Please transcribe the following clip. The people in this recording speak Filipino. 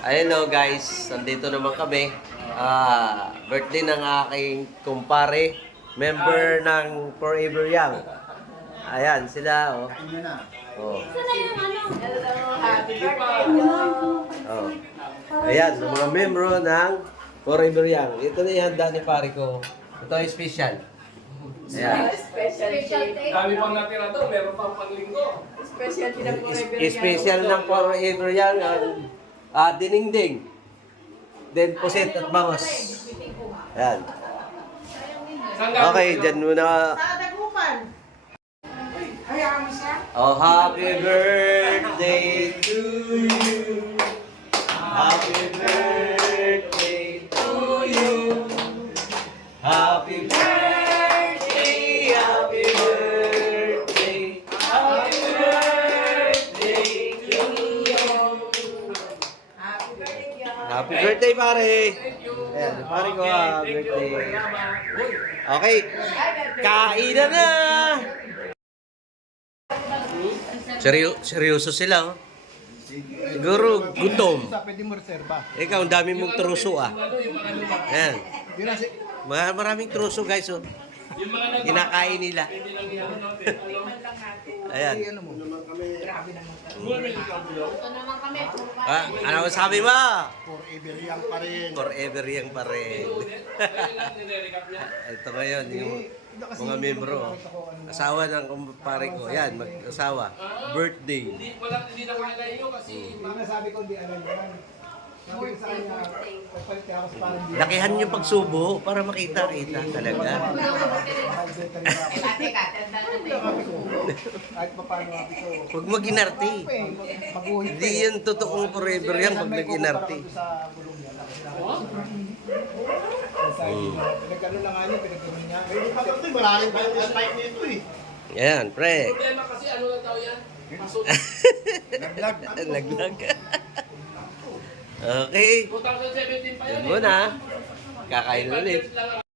Hello guys, nandito naman kami. Birthday ng aking kumpare, member ng Forever Young. Ayan, sila oh. Oh. Hello, happy birthday, Oh. Ayan, ang mga membro ng Forever Young. Ito na yung handa ni pare ko. Ito ay special. Ayan. Special day. Dami pang natira to, meron pang panglinggo. Special din ang forever Special ng Forever Young ang dinengdeng. Then puset at bangos. Ayan. Okay, dyan muna. Oh, happy birthday to you. Happy birthday to you. Happy birthday, happy birthday, happy birthday to you. Happy birthday, pare. Ayan, pare ko birthday. Okay, kainan na. Seryoso sila, oh. Siguro gutom. Pwede mo reserva. Ikaw, ang dami mong truso, ah. Ayan. Maraming truso, guys, oh. Kinakain nila. Ayan. Ano sabi mo? Forever young pa rin. Forever young pa rin. Ito ngayon, yung mga membro. Asawa ng kumpare ko. Yan, mag-asawa. Birthday. Hindi na kaya yun kasi Mga sabi ko, hindi alam yan. Sabi ko sa kanya, pagpalit ako sa parang hindi. Lakihan yung pagsubo para makita-kita talaga. Sabi ko, kahit pa paano sabi ko. Huwag mag-inarte. Maguhit Hindi yun totoong forever yan pag nag-inarte. Sa gulong niya. Pinagkano na nga niya, pinagkano niya. May pagkano ito, maraming pa yung spike nito eh. Yan, pre. problema kasi ano lang tao yan? Pasok. Laglag. Okay. 2017 pa Yan yan muna. Kakain ulit. eh.